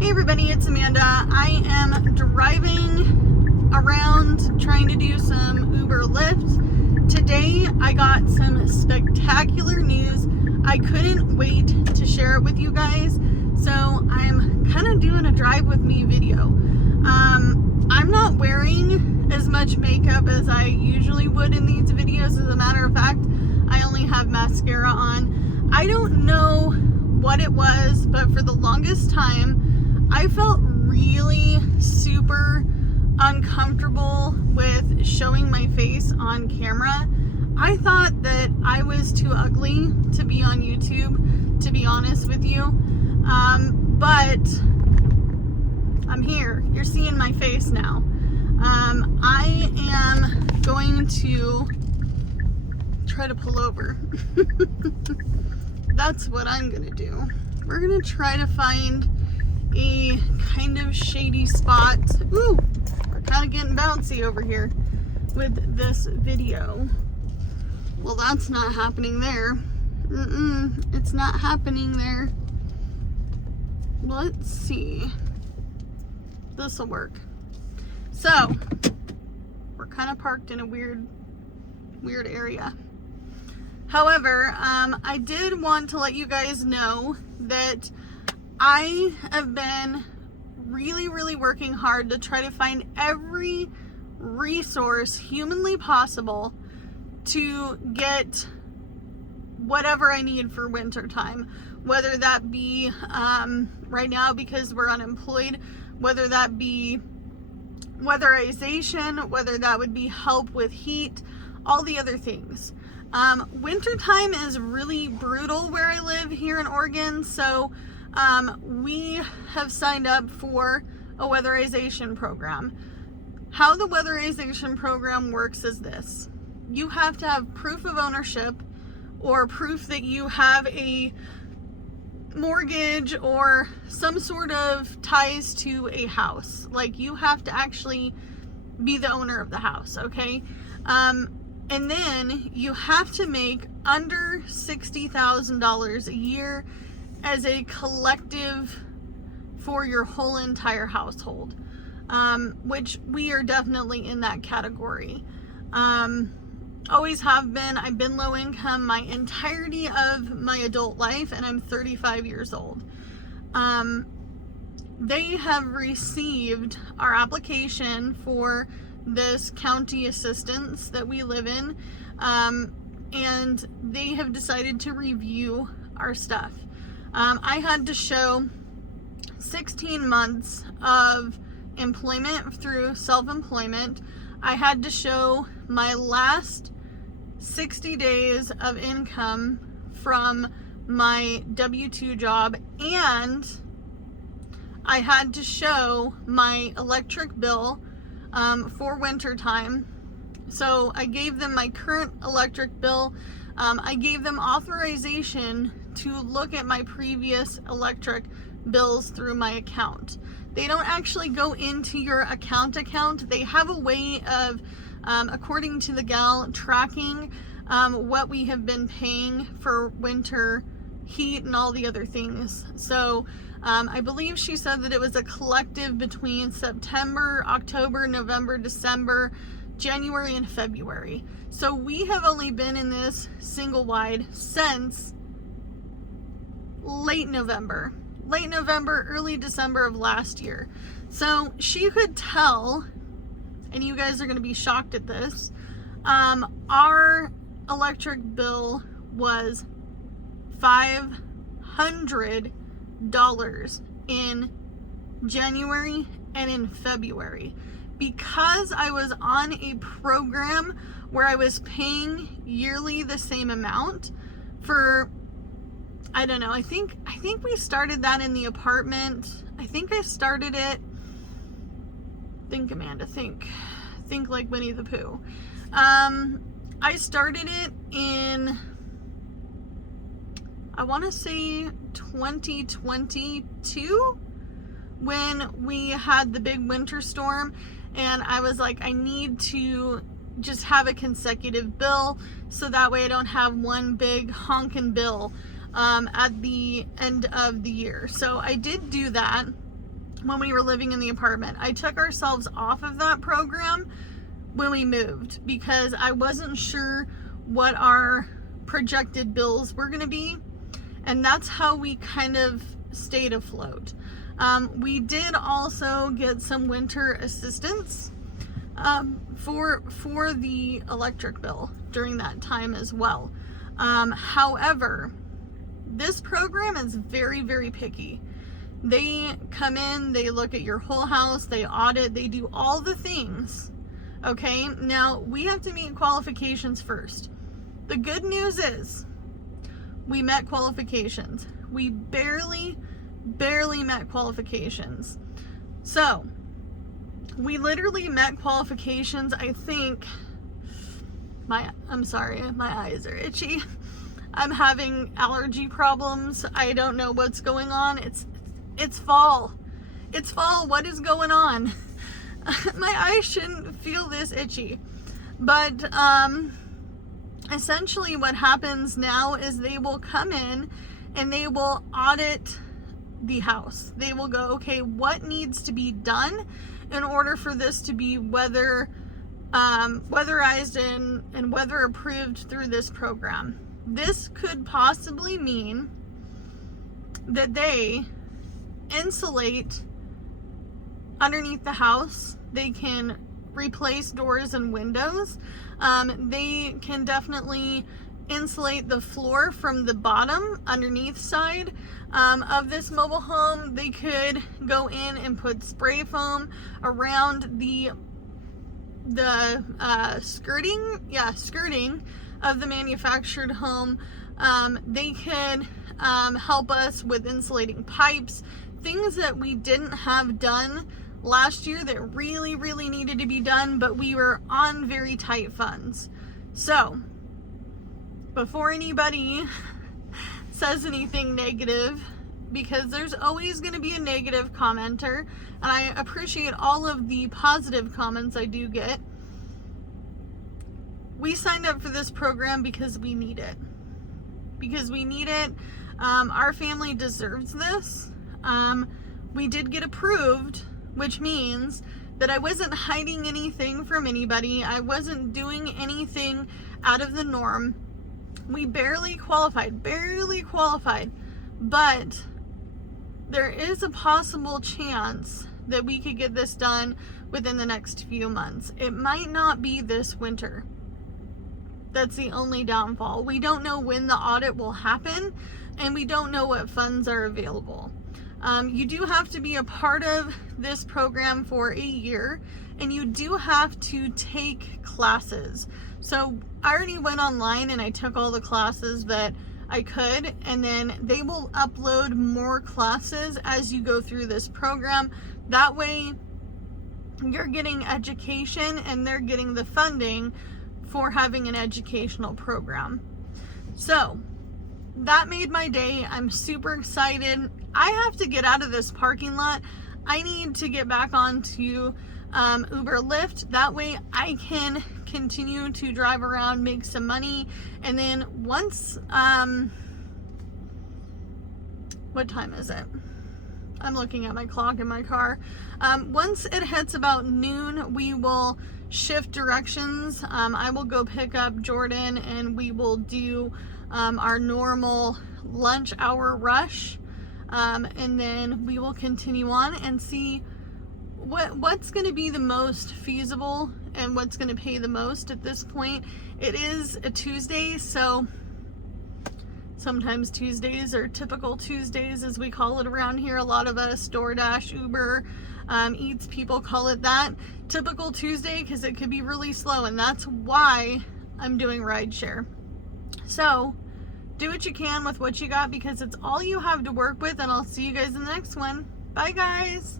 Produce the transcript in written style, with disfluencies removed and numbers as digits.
Hey everybody, it's Amanda. I am driving around trying to do some Uber Lyft. Today I got some spectacular news. I couldn't wait to share it with you guys, so I'm kind of doing a drive with me video. I'm not wearing as much makeup as I usually would in these videos. As a matter of fact, I only have mascara on. I don't know what it was, but for the longest time I felt really super uncomfortable with showing my face on camera. I thought that I was too ugly to be on YouTube, to be honest with you. But I'm here. You're seeing my face now. I am going to try to pull over. That's what I'm gonna do. We're gonna try to find a kind of shady spot. Ooh, we're kind of getting bouncy over here with this video. Well, that's not happening there. It's not happening there. Let's see. This'll work. So, we're kind of parked in a weird area. However, I did want to let you guys know that I have been really working hard to try to find every resource humanly possible to get whatever I need for winter time. Whether that be right now because we're unemployed, whether that be weatherization, whether that would be help with heat, all the other things. Winter time is really brutal where I live here in Oregon, so we have signed up for a weatherization program. How the weatherization program works is this. You have to have proof of ownership or proof that you have a mortgage or some sort of ties to a house. Like, you have to actually be the owner of the house, okay? And then you have to make under $60,000 a year as a collective for your whole entire household, which we are definitely in that category. Always have been. I've been low income my entirety of my adult life, and I'm 35 years old. They have received our application for this county assistance that we live in, and they have decided to review our stuff. I had to show 16 months of employment through self-employment. I had to show my last 60 days of income from my W-2 job, and I had to show my electric bill for winter time. So I gave them my current electric bill. I gave them authorization to look at my previous electric bills through my account. They don't actually go into your account. They have a way of, according to the gal, tracking what we have been paying for winter heat and all the other things. So I believe she said that it was a collective between September, October, November, December, January, and February. So we have only been in this single wide since late November, early December of last year. So she could tell, and you guys are going to be shocked at this, our electric bill was $500 in January and in February. Because I was on a program where I was paying yearly the same amount for, I don't know, I think we started that in the apartment. I think I started it, think Amanda, think like Winnie the Pooh. I started it in, I want to say 2022, when we had the big winter storm, and I was like, I need to just have a consecutive bill so that way I don't have one big honking bill at the end of the year. So I did do that. when we were living in the apartment. I took ourselves off of that program when we moved because I wasn't sure what our projected bills were going to be, and that's how we kind of stayed afloat. We did also get some winter assistance for the electric bill during that time as well. However, this program is very, very picky. They come in, they look at your whole house, they audit, they do all the things. Okay, now we have to meet qualifications first. The good news is we met qualifications. We barely met qualifications. So we literally met qualifications, I think, I'm sorry, my eyes are itchy. I'm having allergy problems. I don't know what's going on. It's fall. It's fall. What is going on? My eyes shouldn't feel this itchy. But essentially what happens now is they will come in and they will audit the house. They will go, okay, what needs to be done in order for this to be weatherized and weather approved through this program. This could possibly mean that they insulate underneath the house. They can replace doors and windows. They can definitely insulate the floor from the bottom underneath side of this mobile home. They could go in and put spray foam around the skirting of the manufactured home. They could help us with insulating pipes, things that we didn't have done last year that really needed to be done, but we were on very tight funds. So before anybody says anything negative, because there's always going to be a negative commenter, and I appreciate all of the positive comments I do get. We signed up for this program because we need it. Our family deserves this. We did get approved, which means that I wasn't hiding anything from anybody. I wasn't doing anything out of the norm. We barely qualified, but there is a possible chance that we could get this done within the next few months. It might not be this winter. That's the only downfall. We don't know when the audit will happen, and we don't know what funds are available. You do have to be a part of this program for a year, and you do have to take classes. So I already went online and I took all the classes that I could, and then they will upload more classes as you go through this program. That way you're getting education and they're getting the funding for having an educational program. So that made my day. I'm super excited. I have to get out of this parking lot. I need to get back onto Uber Lyft. That way I can continue to drive around, make some money, and then once what time is it? I'm looking at my clock in my car. Once it hits about noon, we will shift directions. I will go pick up Jordan and we will do our normal lunch hour rush, and then we will continue on and see what's going to be the most feasible and what's going to pay the most at this point. It is a Tuesday, so sometimes Tuesdays are typical Tuesdays, as we call it around here. A lot of us, DoorDash, Uber Eats, people call it that. Typical Tuesday, because it could be really slow, and that's why I'm doing rideshare. So do what you can with what you got, because it's all you have to work with, and I'll see you guys in the next one. Bye, guys.